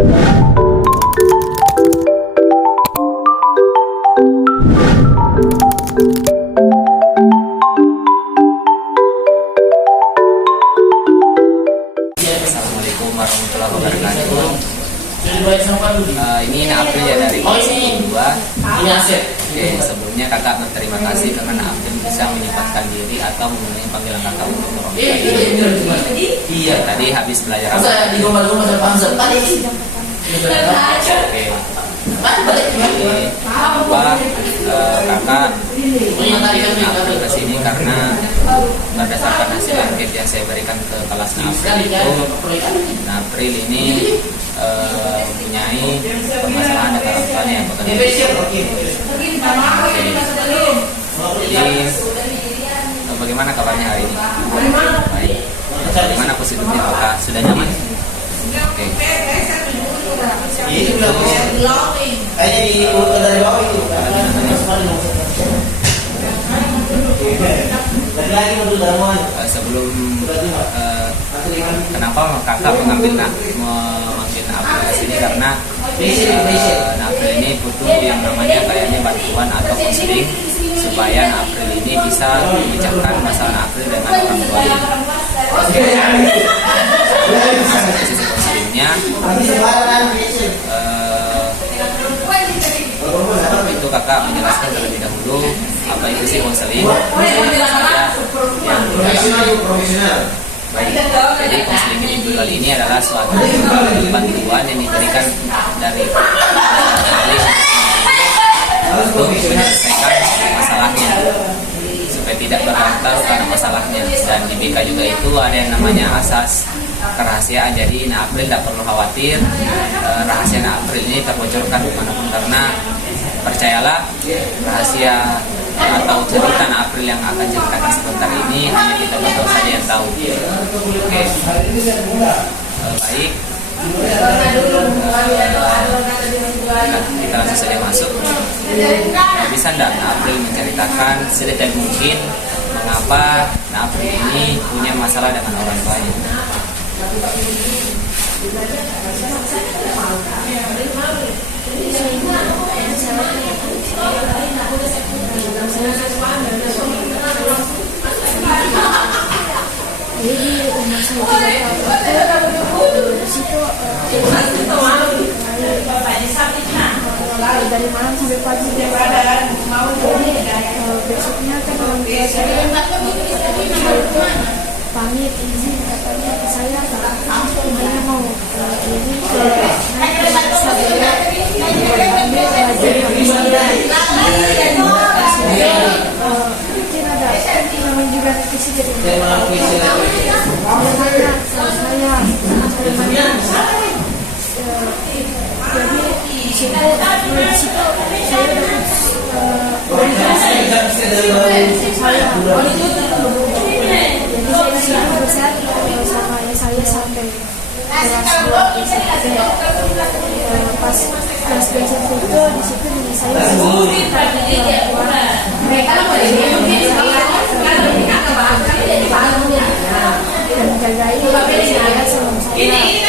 Assalamualaikum warahmatullahi wabarakatuh. Ini April ya dari kelas 2. Oke, sebelumnya kakak berterima kasih karena April bisa menyempatkan diri atau memenuhi panggilan kakak untuk orang tua. Iya, tadi habis belajar apa? Kakak April ke sini karena berdasarkan hasil angket yang saya berikan ke kelas April itu, April ini mempunyai permasalahan dengan orang tuanya yang bekerja. Jadi bagaimana kabarnya hari ini? Baik. Bagaimana positifnya? Apakah sudah nyaman? Oke. Sebelum kenapa kakak memanggil April ke sini karena April ini butuh yang namanya kayaknya bantuan atau konseling supaya April ini bisa membicarakan masalah April dengan orang tuanya. Sisi konselingnya itu kakak menjelaskan terlebih dahulu apa itu sih konseling yang profesional. Baik, jadi konseling individual ini adalah suatu bantuan yang diberikan dari untuk menyelesaikan masalahnya supaya tidak berlarut-larut karena masalahnya. Dan di BK juga itu ada yang namanya asas kerahasiaan. Jadi April tidak perlu khawatir rahasia April ini terbocorkan dimanapun, karena percayalah rahasia atau cerita April yang akan ceritakan sebentar ini hanya kita berdua saja yang tahu. Oke, baik. Kita langsung saja masuk. Bisa tidak April menceritakan sedetail mungkin mengapa April ini punya masalah dengan orang tuanya? Jadi umur saya 3 tahun di situ dari malam sampai pagi. Jadi besoknya kan orang tua saya itu pamit izin, katanya saya hanya mau ini naik ke saya mungkin ada namanya juga kisi jadi jadi di situ saya dapat saya besar sama ayah saya sampai kelas 2 SMP. Pas kelas 2 SMP itu di situ dengan saya mereka dan menjagai saya sebelum sebelumnya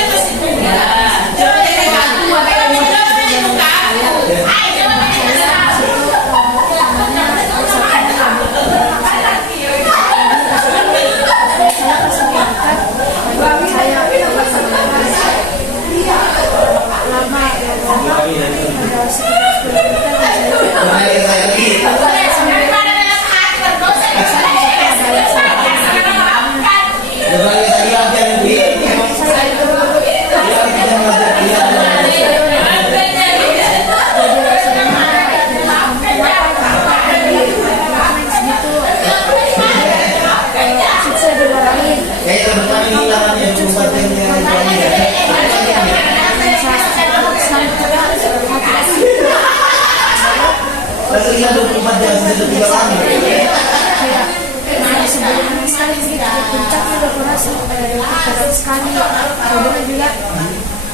sekali puncaknya dekorasi berat sekali. Kemudian juga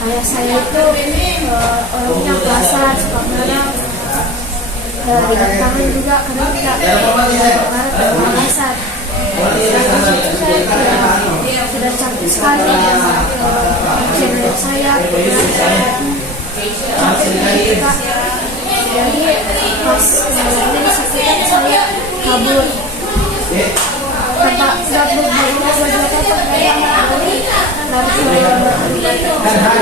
ayah saya itu orangnya kasar, suka marah, dengan tangan juga kadang tidak marah kasar. Saya sudah cantik sekali, channel saya cantik Kak. Jadi pas jadi saksikan saya kabur kata nggak berbaju apa saya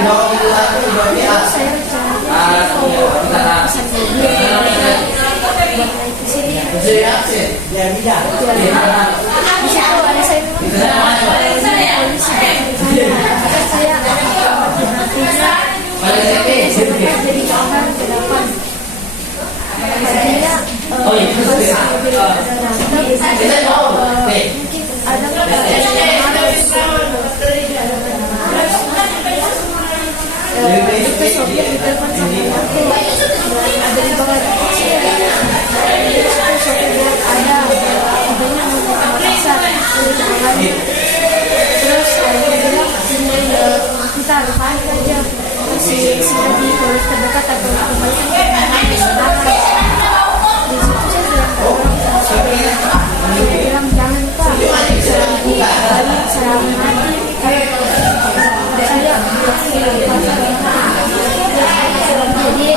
kita balik aja si tadi kalau terdekat atau kembalikan ke saudara. Di situ saya bilang jangan Pak, saya mati. Jadi dia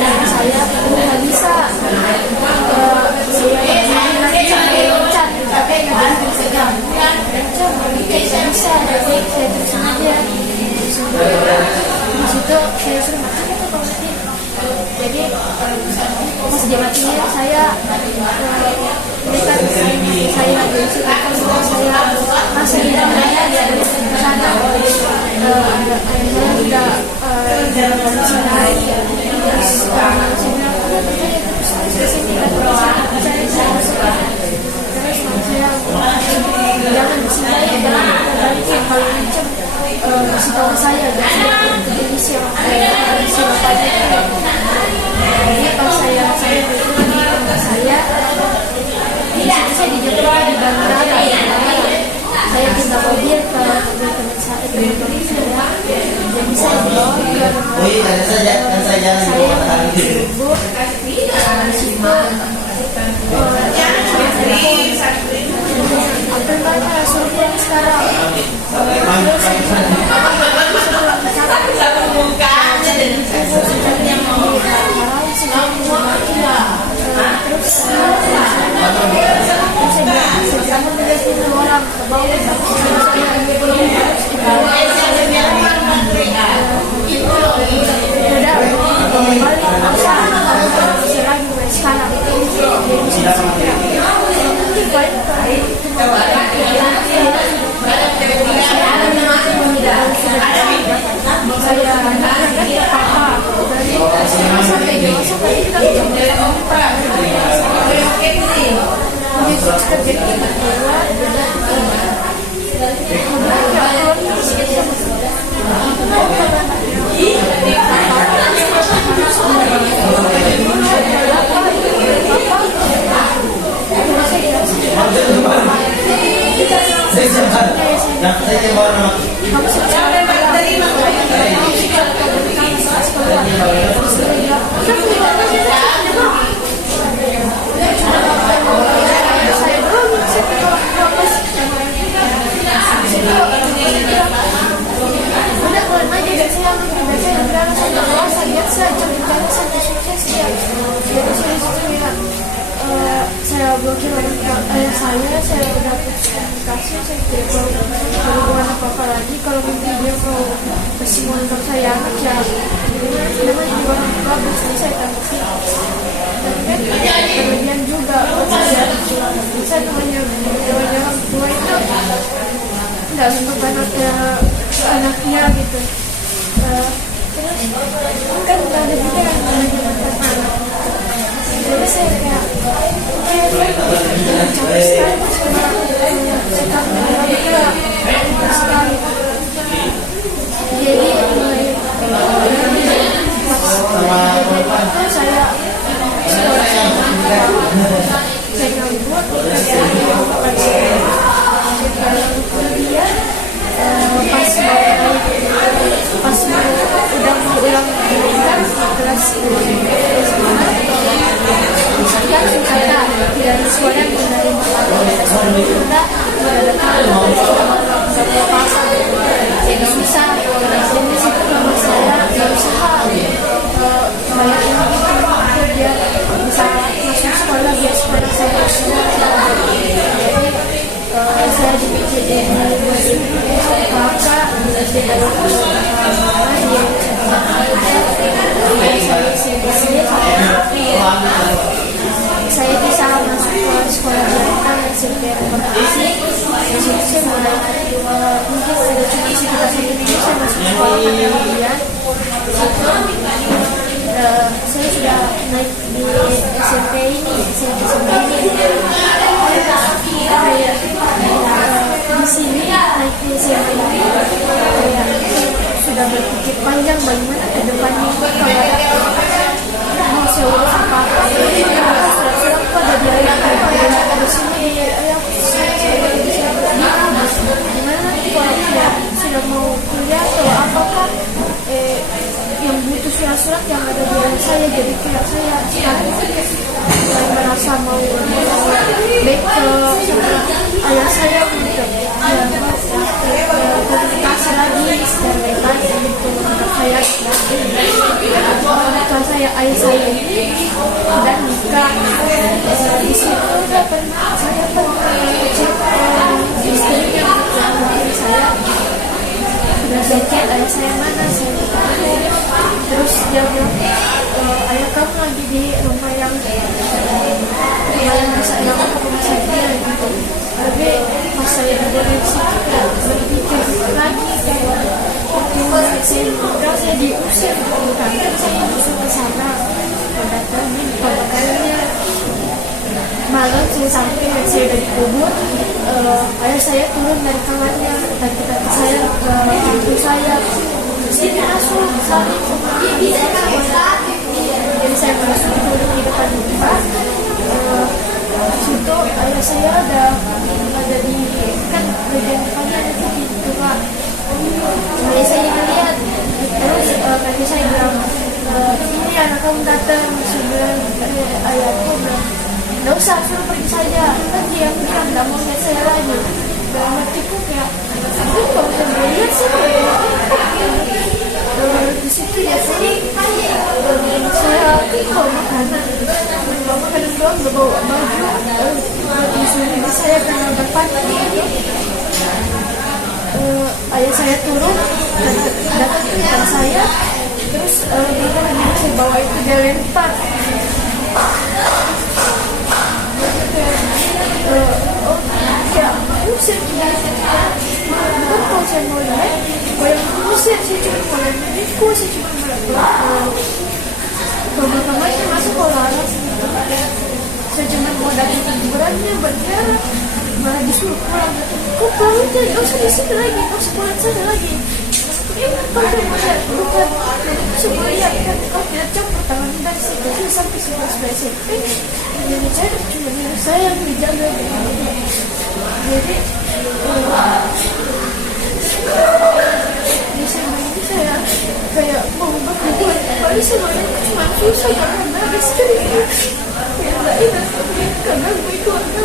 saya nggak bisa bisa saya terusin aja di situ saya suruh mati jadi pas dia matinya saya mereka saya berceritakan bahwa saya masih di sana saya udah kasih tahu saya jadi siapa jadi pas saya bertemu saya di situ saya dijemput di bandara saya minta mobil ke teman saya jadi saya dibawa ke saya dijemput di situ apa namanya survei sekarang saya blokir ayah saya udah putus komunikasi, saya tidak mau berhubungan apa-apa lagi. Kalau mungkin dia mau kasih menganggap saya anak ya memang di orang tua pasti saya tanggapi. Dan kan kemudian juga saya namanya orang tua itu nggak untuk anaknya gitu. Terus kan udah ada pikiran jadi saya kayak capek sekali jadi saya nganggur kemudian pas udah mau ulang kelas kan kata tidak suara kakak saya bisa masuk ke sekolah mereka yang SMP kompetisi. Di situ saya mulai mungkin ada cita-cita satu minggu saya masuk sekolah kemudian di situ saya sudah naik di SMP ini kayak di sini naik di SMP ini kayak sudah berpikir panjang bagaimana ke depannya kalau mau saya urus apa surat pada dia di sini gimana kalau sudah mau kuliah atau apakah yang butuh surat-surat yang ada di saya, jadi kayak saya sekarang merasa mau baik ke ayah saya untuk komunikasi lagi secara baik untuk saya kalau saya ayah saya ini dan nikah di situ dapat saya cek istrinya saya sudah saya cek ayah saya mana saya terus dia bilang ayah kamu lagi di rumah yang bisa enak rumah saya gitu. Tapi pas saya dari situ berpikir lagi kayak waktu saya muda saya diusir dari kantor saya diusir ke sana datangin pembakarannya malam saya sampai saya dari kubur ayah saya turun dari kamarnya dan kita saya ke pintu saya sini masuk saling jadi saya masuk turun di depan rumah situ ayah saya ada di kan bagian depannya ada pintu pak ayah saya melihat terus kaki saya bilang ini anak kamu datang sebenarnya ayahku bilang nggak usah suruh pergi saja kan dia bilang nggak mau lihat saya lagi dalam hatiku kayak aku kalau saya lihat sih di situ ya saya bawa makanan doang nggak bawa baju disuruh saya karena depan ayah saya turun dan datang ke depan saya terus mereka yang saya bawa itu dia lempar kayak usir bukan kalau saya mau lihat yang usir saya cuma mau lihat diriku saya cuma mau kamar-kamarnya masuk kolam saya cuma mau datang hiburannya berjalan malah disuruh pulang kok pulang aja gak usah di sini lagi gak usah pulang sana lagi kalau saya mau lihat bukan saya mau lihat kan kalau tidak campur tangan dari situ sampai sudah SMP jadi saya cuma saya yang dijaga jadi di sana ini saya kayak mau berhubungan kali saya cuma susah karena ada sekali yang lain karena gue keluarga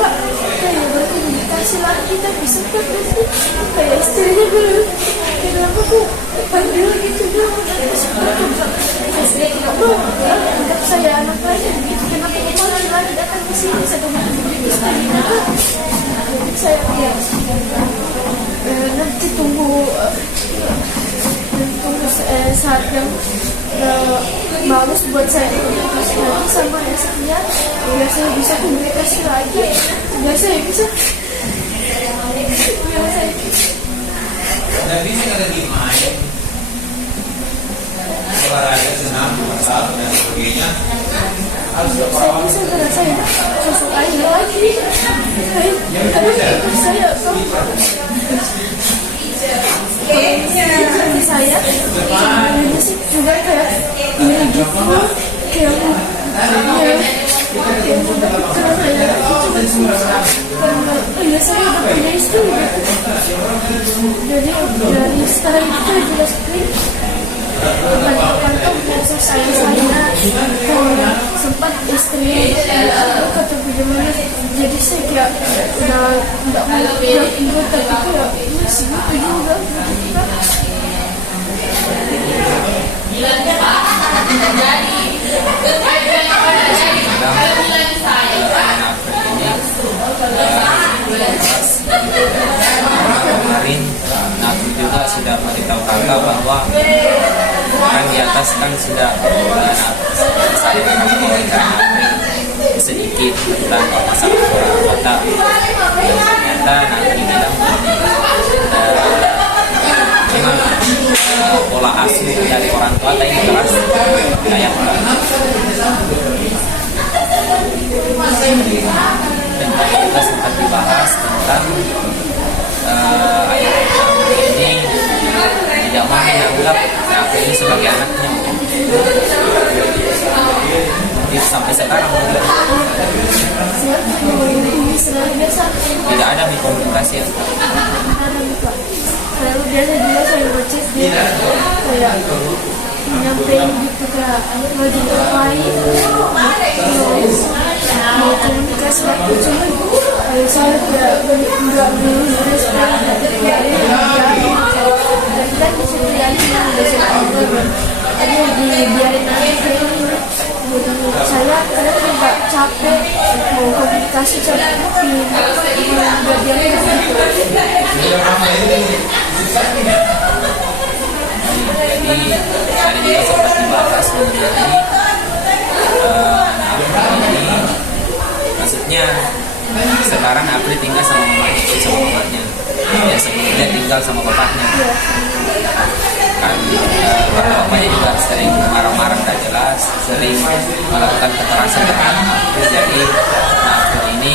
Pak, kayak berkomunikasi lagi tapi sempat kayak istrinya bilang kenapa aku panggil gitu dong anggap saya anak lain kenapa kamu lagi datang ke sini saya mau istrinya jadi saya kayak nanti tunggu saat yang bagus buat saya komunikasi lagi sama istrinya biar saya bisa komunikasi lagi biar saya bisa Tapi ini ada di main olahraga senam, masak dan sebagainya harus saya bisa ngerasain sosok ayah lagi karena saya seperti saya sebenarnya sih juga kayak ini gitu kayak karena saya udah punya istri jadi dari sekarang itu juga seperti pantau-pantau biasa saya sempat istrinya kata bagaimana, jadi saya kayak udah nggak mau ikut, tapi kayak masih gitu juga. Kemarin aku juga sudah memberitahu kakak bahwa kan di atas kan sudah saya mengatakan sedikit tentang masalah anggota. Ternyata nanti bilang memang pola asuh dari orang tua ini keras kayak dan tadi juga sempat dibahas tentang ayah ini tidak mau menganggap aku ini sebagai anaknya. Jadi sampai sekarang tidak ada komunikasi yang lalu dia juga saya ngecek dia kayak nyampein gitu ke lagi ngapain mau komunikasi aku cuma saya nggak belum respon dari dan disediakan ada dibiarin aja. Saya kadang juga capek mau komunikasi capek buat dia gitu. Jadi tadi juga sempat dibahas mengenai ini, maksudnya sekarang April tinggal sama mamanya, ya sebelumnya tinggal sama bapaknya. Kan bapaknya juga sering marah-marah gak jelas, sering melakukan kekerasan terhadap April. Jadi April ini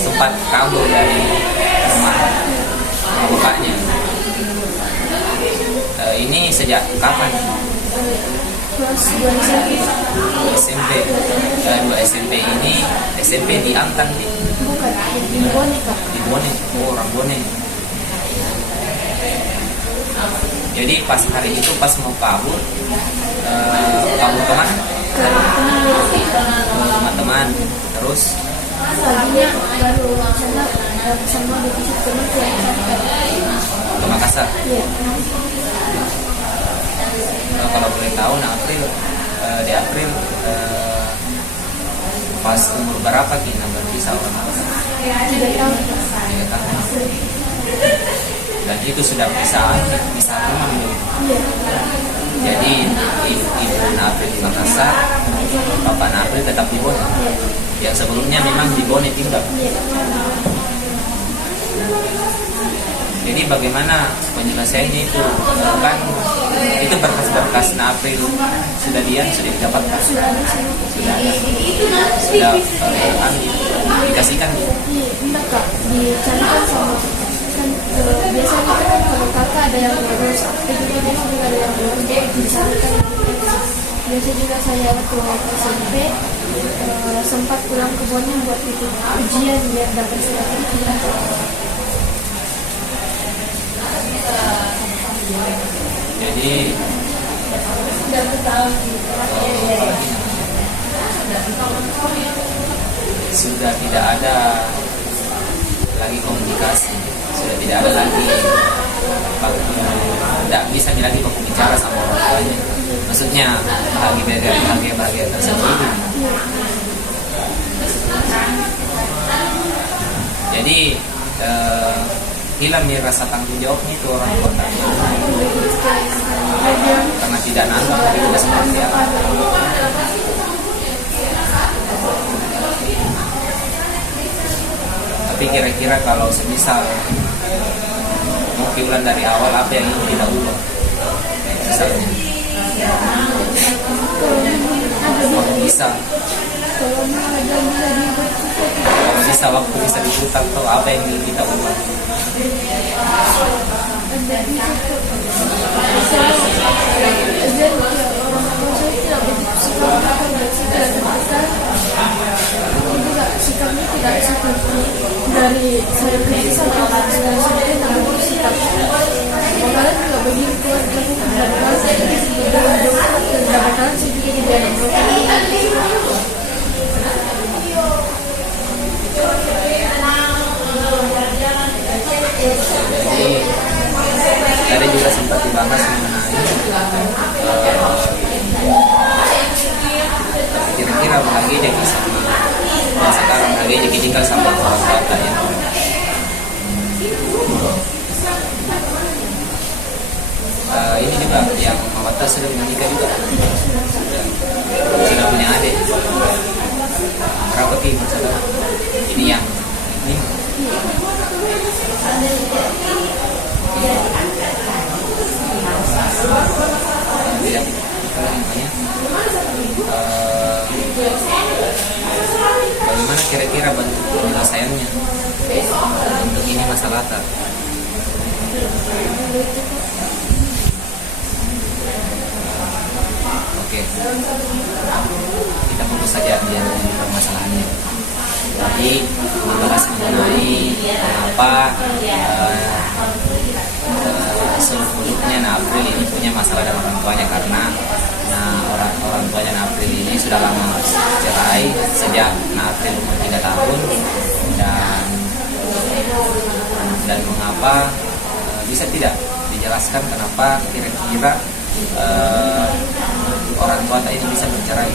sempat kabur dari rumah bapaknya. Ini sejak kapan? Kelas 2 SMP. 2 SMP ini SMP di Antang nih. bukan di Bone Kak. Di Bone, orang Bone. Jadi pas hari itu pas mau kabur, kabur kemana? Ke teman-teman. Terus paginya baru sana sama begitu teman ke Makassar. ya. Kalau boleh tahu, di April pas umur berapa kita berpisah orang Makassar? 3 tahun. 3 tahun. Dan itu sudah bisa rumah dulu. Iya. Jadi ibu April di Makassar, bapak April tetap di Bone. Yang sebelumnya memang di Bone tinggal. Jadi bagaimana penyelesaiannya itu? Kan itu berkas-berkas April sudah didapatkan. Sudah ada sih. Sudah dikasihkan. Iya, enggak Kak, dicarikan sama kan biasanya kan kalau kakak ada yang ngurus, juga ada yang ngurus, dicarikan. Biasa juga saya waktu SMP sempat pulang ke Bone buat ikut ujian biar dapat sertifikat. Jadi sudah tidak ada lagi komunikasi, sudah tidak ada lagi tidak bisa lagi berbicara sama orang tuanya. Maksudnya bahagia tersebut. Jadi hilang nih rasa tanggung jawabnya itu orang tua karena tidak nanggung juga seperti apa. Tapi kira-kira kalau semisal mau bulan dari awal apa yang ingin kita ubah? Misalnya kalau bisa waktu bisa diputar tuh apa yang ingin kita ubah? Sikapnya tidak seperti dari saya kecil sampai saya sampai tidak bersikap. Kalian juga begini keluarga dari Jadi tadi juga sempat dibahas mengenai kira-kira bahagia jadi sama sekarang bahagia jadi tinggal sama orang tua ya. Ini juga yang Mawata sudah menikah juga, sudah punya adik. Berapa ki masalah? Ini yang ini. Yang namanya. Bagaimana kira-kira bentuk penyelesaiannya untuk ini masalah tak? Oke, kita fokus saja di permasalahannya. Tadi membahas mengenai kenapa seluruhnya April ini punya masalah dengan orang tuanya, karena orang tuanya April ini sudah lama cerai sejak April umur 3 tahun, dan mengapa bisa tidak dijelaskan kenapa kira-kira orang tua ini bisa bercerai.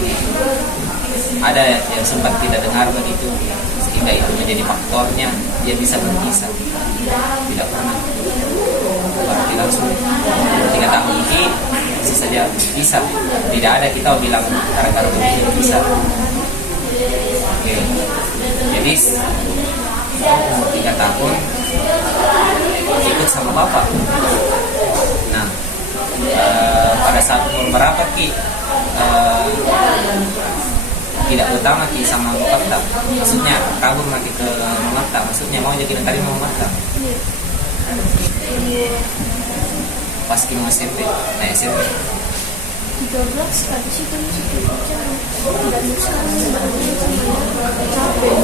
Ada yang sempat tidak dengar begitu, sehingga itu menjadi faktornya dia bisa berpisah. Tidak pernah, berarti langsung 3 tahun ini bisa saja bisa. Tidak ada kita bilang gara-gara begitu bisa. Oke. Jadi umur 3 tahun ikut sama bapak. Nah, pada saat umur berapa ki tidak utama ki sama bapak tak? Maksudnya kabur lagi ke mama tak? Maksudnya mau jadi tadi mau mata? Pas ki mau SMP, nah SMP 13 habis itu masuk kerja dan sekarang capek.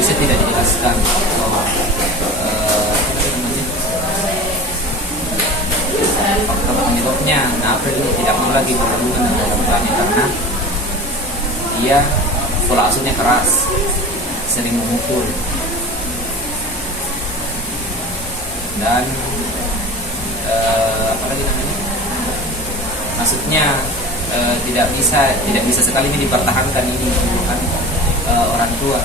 Bisa tidak dijelaskan bahwa faktor penyebabnya April ini tidak mau lagi berhubungan dengan orang tuanya karena dia pola asuhnya keras, sering memukul, dan apa lagi namanya? Maksudnya tidak bisa sekali ini dipertahankan ini kan, orang tua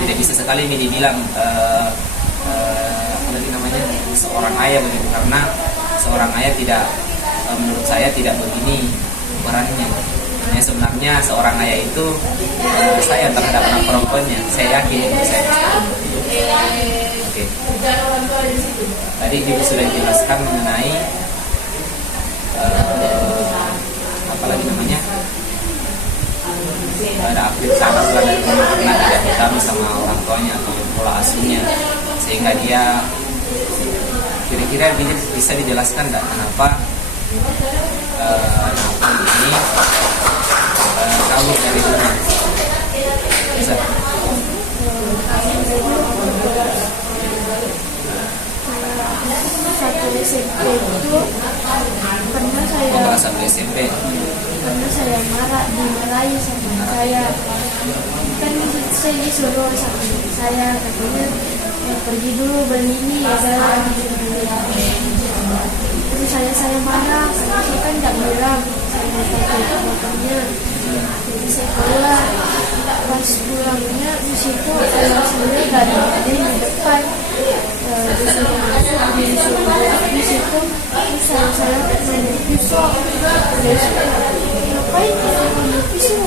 tidak bisa sekali ini dibilang apa lagi namanya, seorang ayah begitu, karena seorang ayah tidak, menurut saya tidak begini perannya. Ya, sebenarnya seorang ayah itu saya terhadap anak perempuannya, saya yakin itu saya. Oke. Tadi juga sudah dijelaskan mengenai apa lagi namanya, ada aktif cabang dari karena tidak bertemu sama orang tuanya atau pola asuhnya, sehingga dia kira-kira bisa dijelaskan tidak kenapa ini kabur dari rumah? Bisa? Satu SMP itu pernah saya Satu SMP. Karena saya dimarahi sama saya, kan saya disuruh sama saya, katanya pergi dulu beli ini ya, terus saya marah karena saya kan tidak bilang saya mau pakai motornya, jadi saya keluar. Pas pulangnya di situ saya gak ada di depan, disuruh masuk di situ, terus saya main pisau, ngapain kita main pisau?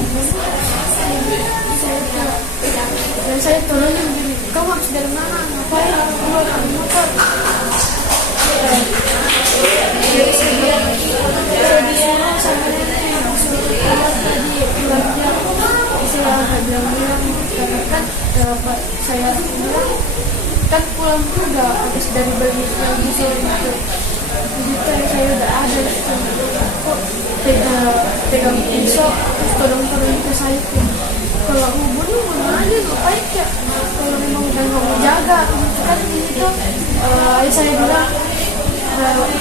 Dan saya tolongin gini, kamu habis dari mana? Ngapain? Keluar dari motor. Jadi saya disuruh sama nenek, disuruh keluar tadi pulang-pulang. Saya agak bilang-bilang, karena kan saya bilang, kan pulang tuh udah habis dari beli yang disuruh itu. Jadi kan saya udah ada kok pegang pisau, terus tolong-tolong ke saya tuh. Kalau mau bunuh, bunuh aja, ngapain ya? Kalau memang udah mau jaga, gitu kan itu ayah saya bilang,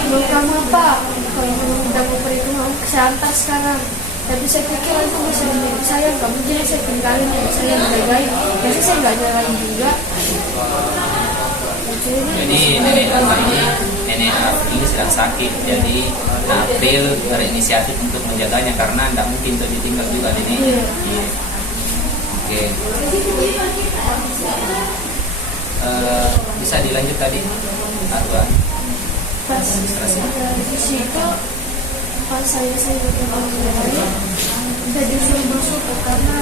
mau kamu apa? kalau memang udah mau perhitungan saya antar sekarang. Tapi saya pikir itu bisa menjadi saya, nggak mungkin saya tinggalin ya, saya menjagain. Biasanya saya nggak nyalain juga. Jadi nenek April sedang sakit, jadi April berinisiatif untuk menjaganya karena tidak mungkin untuk ditinggal juga nenek. Iya. Iya. Oke. Bisa dilanjut tadi aturan Pas di situ pas saya udah mulai udah disuruh masuk karena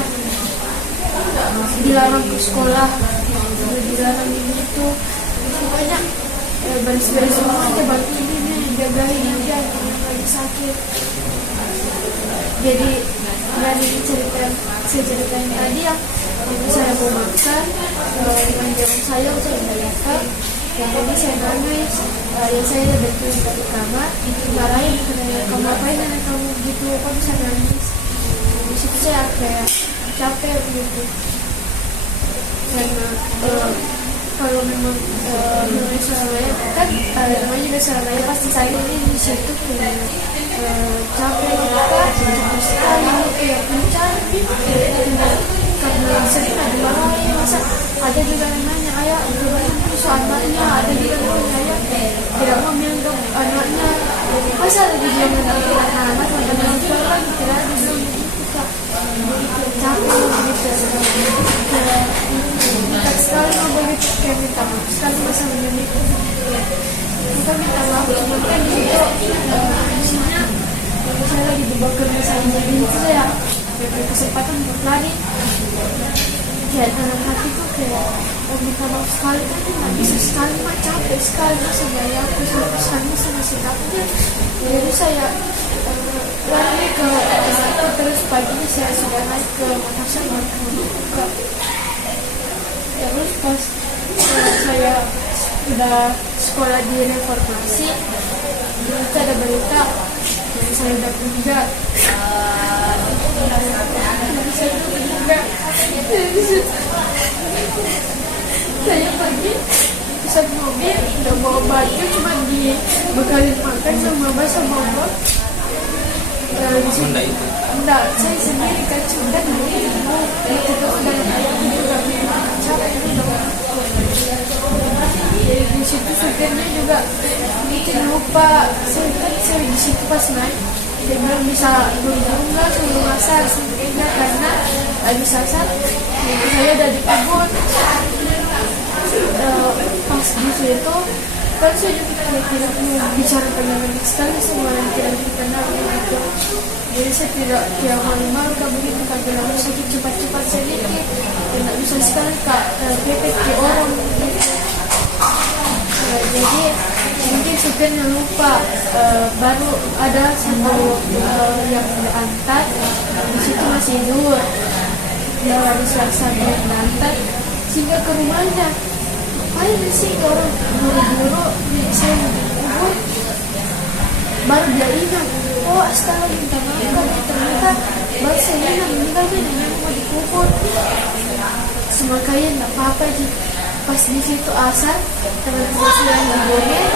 dilarang ke sekolah, udah dilarang gitu. Pokoknya beres-beres rumah aja, bantu ini jagain aja yang lagi sakit. Jadi dari saya ceritain tadi ya, waktu saya mau makan dengan jarum sayur saya udah makan. Yang ini saya nangis, yang saya bantuin dari kamar, marahin karena kamu ngapain nenek kamu gitu, kok bisa nangis. Di situ saya kayak capek gitu, karena kalau memang namanya Surabaya kan namanya juga Surabaya pasti saya ini di situ kayak capek gitu kan, terus sekali kayak mencari karena sering ada marahin, masa ada juga yang nanya ayah itu anaknya, ada juga yang nanya ayah tidak mau menganggap anaknya, masa ada juga yang anak dan orang tua kan tidak ada juga gitu kak, capek gitu kayak dekat sekali mau begitu kayak minta maaf sekali masa menyanyi kita minta maaf cuma kan gitu misalnya saya lagi bekerja sama ini saya beri kesempatan untuk lari kayak dalam hati tuh kayak minta maaf sekali kan nggak bisa sekali mak capek sekali masa gaya aku sekali sama sikapnya, jadi saya lari ke terus paginya saya sudah naik ke Makassar mau buka. Terus pas saya udah sekolah di reformasi, itu ada berita yang saya udah meninggal. Saya pergi pesan mobil, udah bawa baju cuma dibekalin makan sama mama sama mama. Bunda itu. Enggak, saya sendiri kan sudah mau itu dan ayahku juga capek jadi di situ supirnya juga mungkin lupa saya di situ pas naik dia bilang bisa buru-buru nggak suruh asar enggak karena lagi sasar jadi saya udah di kebun pas di situ kan saya juga tidak mau bicara banyak sekali semua yang tidak dikenal gitu. Jadi saya tidak malu-malu kak begitu kak bilang sakit cepat-cepat sedikit tidak bisa sekali kak pepet ke orang gitu. Jadi mungkin supirnya lupa baru ada satu yang diantar di situ masih tidur dari salah yang diantar sehingga ke rumahnya ngapain sih orang buru-buru saya kubur baru dia ingat oh astaga minta maaf ternyata baru saya ingat meninggal kan yang mau dikubur semua kaya nggak apa-apa sih. Pas di situ asar teman-teman saya yang boleh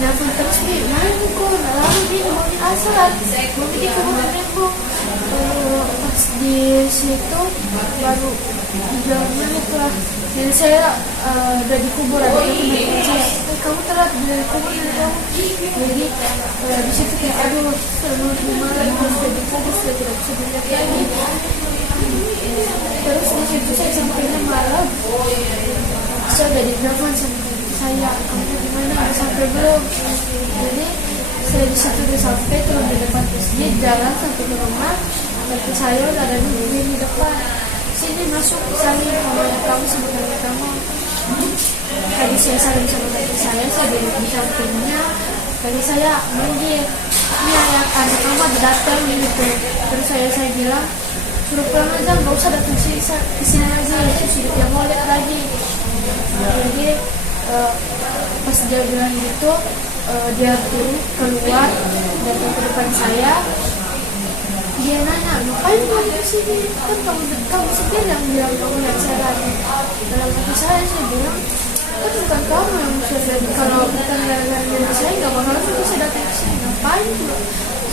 nelfon terus nih mana kok nggak lama dia mau di asar mau di kuburan nembok pas di situ baru dibilangnya itulah dan saya udah dikubur ada teman-teman saya kamu telat dari kuburan kamu jadi di situ kayak aduh selama malam sudah dikubur sudah tidak bisa dilihat lagi. Terus di situ saya sampainya malam saya udah ditelepon sama saya kamu gimana udah sampai belum, jadi saya di situ udah sampai turun di depan masjid jalan sampai ke rumah tapi saya udah ada nungguin di depan sini masuk saling kamu sebenarnya kamu tadi saya saling sama saya duduk di sampingnya tadi saya manggil ini anak kamu ada datang gitu terus saya bilang suruh pulang aja nggak usah datang kesini lagi sudah dia mau lihat lagi jadi pas dia bilang gitu dia turun keluar datang ke depan saya dia nanya ngapain kamu di sini kan kamu sendiri yang bilang kamu lihat saya lagi dalam hati saya bilang kan bukan kamu yang bisa jadi kalau bukan gara-gara saya nggak bakal bisa datang ke sini ngapain pula.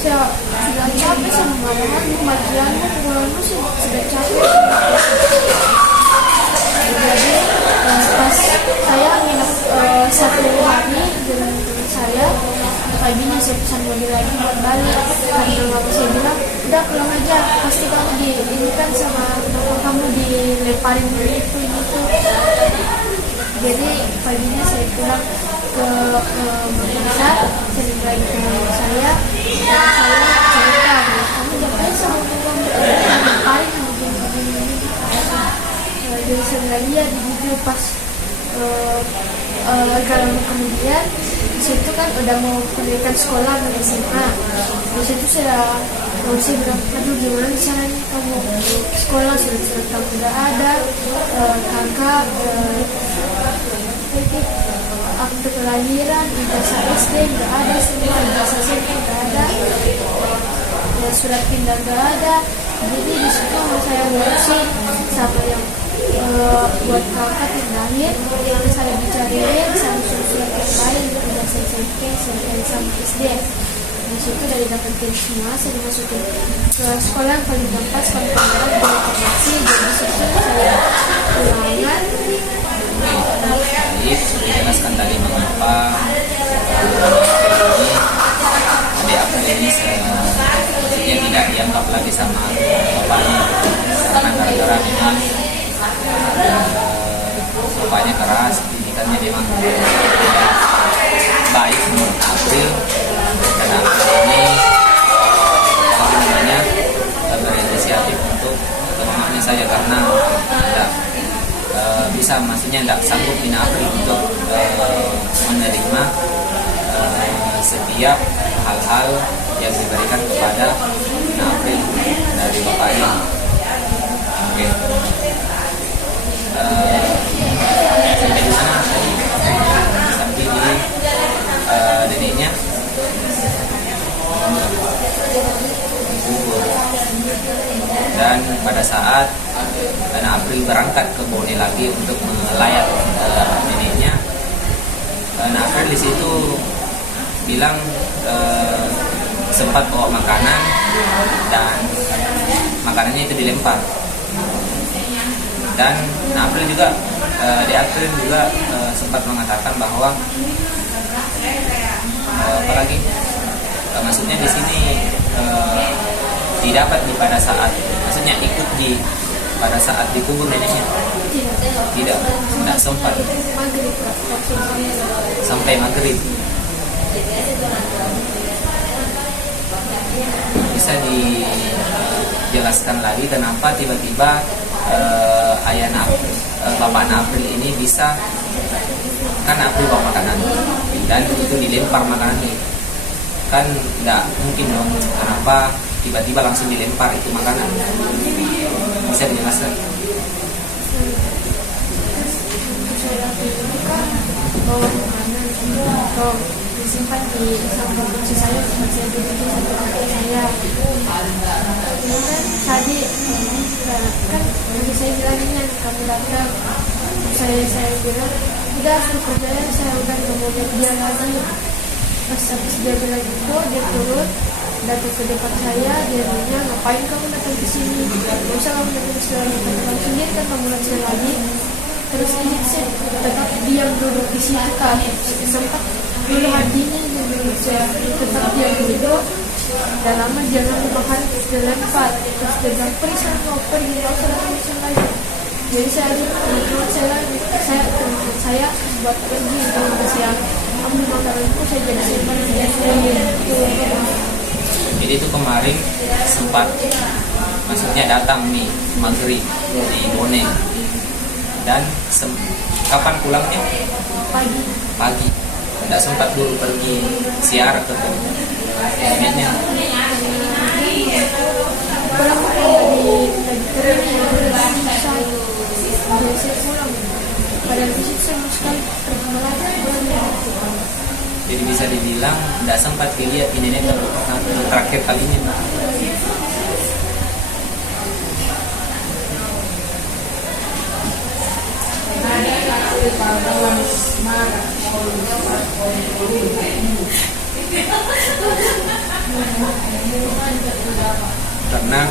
Saya sudah capek sama mama, majianmu, pulangmu sudah capek. Jadi pas saya nginep 1 hari dengan teman saya, paginya saya pesan mobil lagi buat balik. Karena mama saya bilang, udah pulang aja, pasti kamu ini kan sama bapak kamu dilemparin itu. Jadi paginya saya pulang ke Makassar, saya lagi ke mama saya cerita, kamu ngapain sama bapak kamu lemparin begini. Jadi saya nggak lihat di video pas kalau kemudian disitu kan udah mau pendidikan sekolah di SMA. Di situ saya bilang, aduh gimana caranya kamu sekolah, surat kamu udah ada, kakak akte kelahiran, ijazah SD nggak ada, semua ijazah SMP nggak ada, surat pindah nggak ada. Jadi di situ saya ngurusin sama yang buat kakak yang lahir, yang saya bicarain sama surat yang lain, ijazah SMP, sama SD. Di situ dari dapetin semua, saya dimasukin ke sekolah yang paling gampang, sekolah penggerak di informasi. Jadi di situ saya ulangan. Baik, sudah dijelaskan tadi mengapa adik April ini maksudnya tidak dianggap lagi sama bapaknya, karena gara-gara memang bapaknya keras, pendidikannya memang tidak baik menurut April. Karena April ini berinisiatif untuk mamanya saja, karena tidak bisa, maksudnya tidak sanggup Ina April untuk menerima setiap hal-hal yang diberikan kepada Ina April dari bapaknya. Oke. Sampai di mana tadi? Sampai di neneknya gugur. Dan pada saat Ina April berangkat ke Bone lagi untuk melayat neneknya, Ina April di situ bilang sempat bawa makanan dan makanannya itu dilempar. Dan April juga di April juga sempat mengatakan bahwa apalagi maksudnya di sini didapat pada saat, maksudnya ikut pada saat dikubur neneknya, tidak sempat sampai maghrib. Bisa dijelaskan lagi kenapa tiba-tiba bapak April ini bisa, kan April bawa makanan dan itu dilempar makanannya, kan tidak mungkin dong, kenapa tiba-tiba langsung dilempar itu makanan? Bisa dijelaskan? Bawa makanan atau disimpan di samping kursi saya, saya duduk di samping kursi saya. Tadi kan saya bilangnya kamu datang, saya bilang udah aku kerjanya, saya udah nggak mau lihat dia lagi. Pas habis dia bilang itu, dia turun datang ke depan saya, dia nanya ngapain kamu datang ke sini? Gak usah kamu datang ke sini, kamu sendiri kan kamu datang lagi. Terus ini saya tetap diam duduk di situ kan, sempat dulu hatinya saya tetap diam duduk. Dan lama jangan makan terus dia lempar, terus dia bilang pergi mau pergi, gak usah datang ke lagi. Jadi saya teman saya buat pergi, kalau saya ambil makananku saya jadi simpan di Jadi itu kemarin sempat, maksudnya datang nih maghrib di Bone, dan kapan pulangnya? Pagi. Tidak sempat dulu pergi siar ke neneknya. pulang lagi kering, saya pulang. Padahal di situ saya sekali Jadi bisa dibilang tidak sempat dilihat ini nenek terakhir kalinya. Para karena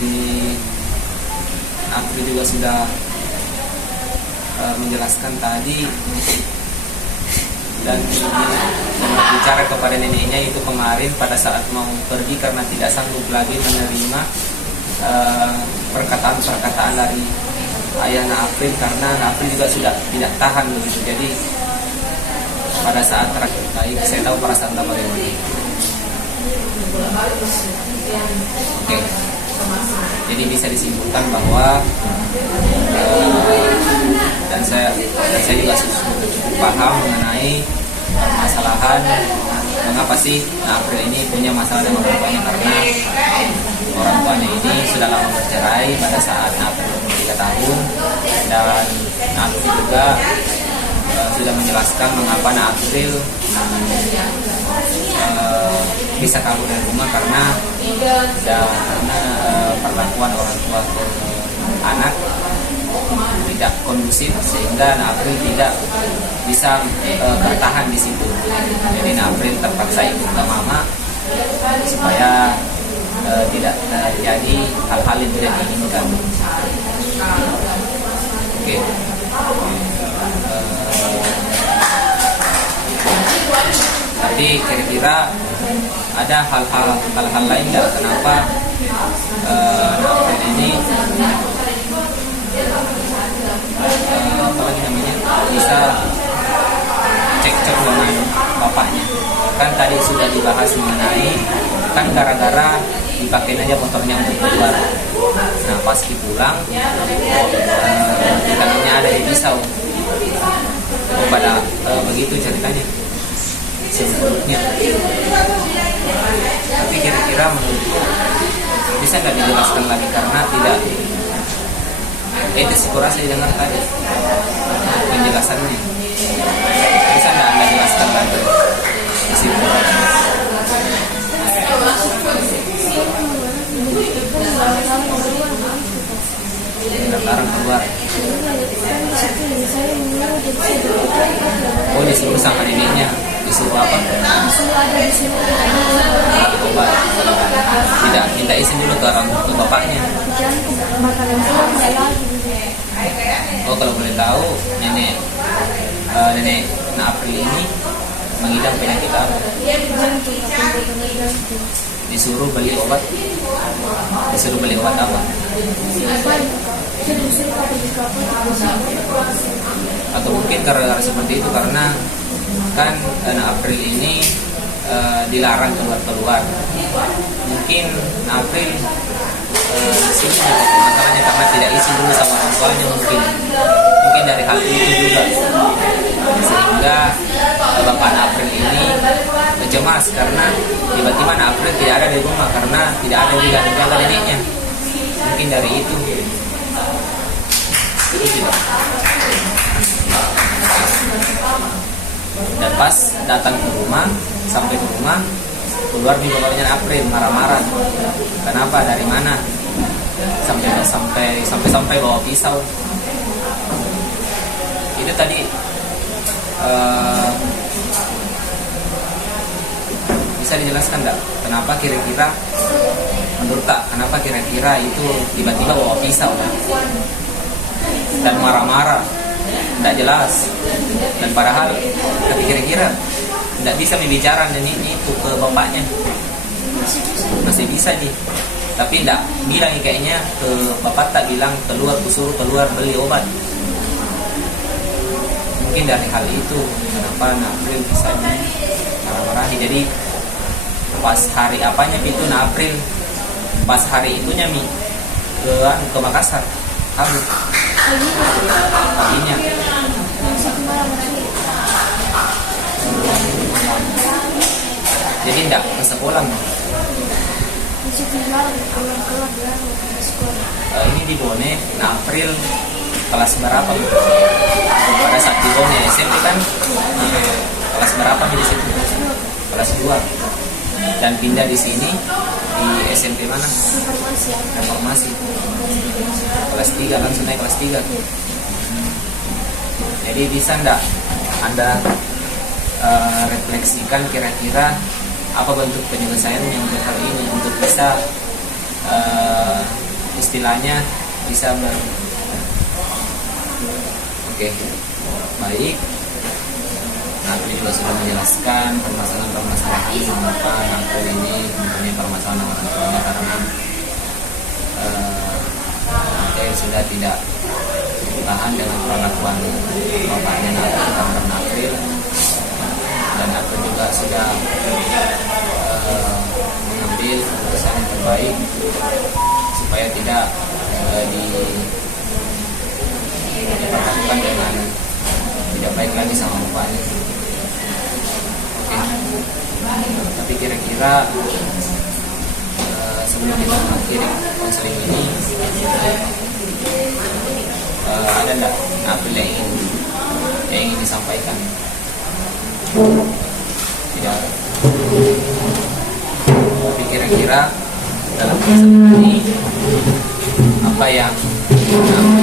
di April juga sudah menjelaskan tadi dan bicara kepada neneknya itu kemarin pada saat mau pergi karena tidak sanggup lagi menerima perkataan-perkataan dari ayahnya April, karena April juga sudah tidak tahan begitu. Jadi pada saat terakhir baik saya tahu perasaan bagaimana. Oke. Jadi bisa disimpulkan bahwa dan saya juga cukup paham mengenai permasalahan mengapa sih April ini punya masalah dengan orang tuanya, karena orang tuanya ini sudah lama bercerai pada saat April umur 3 tahun, dan April juga sudah menjelaskan mengapa April bisa kabur dari rumah karena perlakuan orang tua ke anak tidak kondusif, sehingga April tidak bisa bertahan di situ. Jadi April terpaksa ikut ke mama supaya tidak terjadi hal-hal yang tidak diinginkan. Oke. Tapi kira-kira ada hal-hal lain nggak kenapa April ini apa lagi namanya bisa cekcok dengan bapaknya? Kan tadi sudah dibahas mengenai kan gara-gara dipakai aja motornya untuk keluar. Nah pas pulang di tangannya ada di pisau. Pada begitu ceritanya sebelumnya. Tapi kira-kira menurutku bisa nggak dijelaskan lagi karena tidak itu kurasa didengar tadi penjelasannya. Bisa nggak Anda jelaskan lagi di situ? Larang keluar. Oh disuruh sama neneknya. Disuruh apa? Obat. Tidak minta izin dulu ke bapaknya. Oh kalau boleh tahu nenek April ini mengidap penyakit apa? Disuruh beli obat. Disuruh beli obat apa? Atau mungkin karena seperti itu karena kan anak April ini dilarang keluar. Mungkin April sini masalahnya karena tidak izin dulu sama orang tuanya, mungkin dari hal itu juga sehingga bapak April ini cemas karena tiba-tiba April tidak ada di rumah karena tidak ada yang menjaga neneknya. Mungkin dari itu. Dan pas datang ke rumah, sampai ke rumah, keluar di bapaknya April marah-marah. Kenapa? Dari mana? Sampai bawa pisau. Itu tadi bisa dijelaskan nggak? Kenapa kira-kira menurut Kak? Kenapa kira-kira itu tiba-tiba bawa pisau dan marah-marah? Tidak jelas. Dan padahal tapi kira-kira tidak bisa bicara dan ini itu ke bapaknya masih bisa nih, tapi tidak bilang kayaknya ke bapak, tak bilang keluar, kusuruh keluar beli obat. Mungkin dari hal itu kenapa April bisa marah-marahi. Jadi pas hari apanya itu April pas hari itunya ke Makassar kabur paginya. Jadi tidak ke sekolah. Ini di Bone, April kelas berapa? Pada saat di Bone SMP kan kelas berapa di situ? Kelas 2. Dan pindah di sini di SMP mana? Reformasi. Kelas 3 langsung naik kelas 3. Jadi bisa enggak Anda refleksikan kira-kira apa bentuk penyelesaian yang untuk hal ini untuk bisa istilahnya bisa Oke, baik. Nah, April juga sudah menjelaskan permasalahan mengapa April ini mempunyai permasalahan orang tuanya karena April sudah tidak tahan dengan perlakuan bapaknya karena April, dan April juga sudah mengambil keputusan yang terbaik supaya tidak diperlakukan dengan tidak baik lagi sama bapaknya. Oke, tapi kira-kira sebelum kita mengakhiri konseling ini, ada enggak April yang ingin disampaikan? Tidak. Tapi kira-kira dalam konseling ini apa yang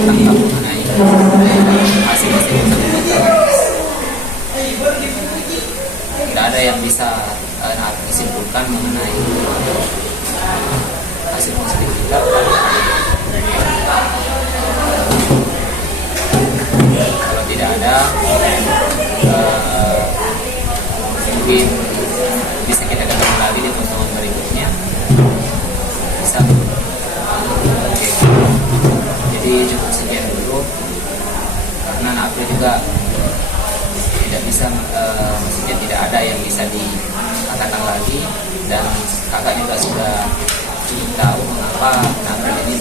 tangkap mengenai hasil-hasil konseling kita? Tidak ada yang bisa disimpulkan mengenai hasil konseling kita. Kalau tidak ada, mungkin bisa kita ketemu lagi di pertemuan berikutnya. Bisa. Oke. Jadi cukup sekian dulu, karena April juga tidak bisa, maksudnya tidak ada yang bisa dikatakan lagi, dan kakak juga sudah cukup tahu mengapa April ini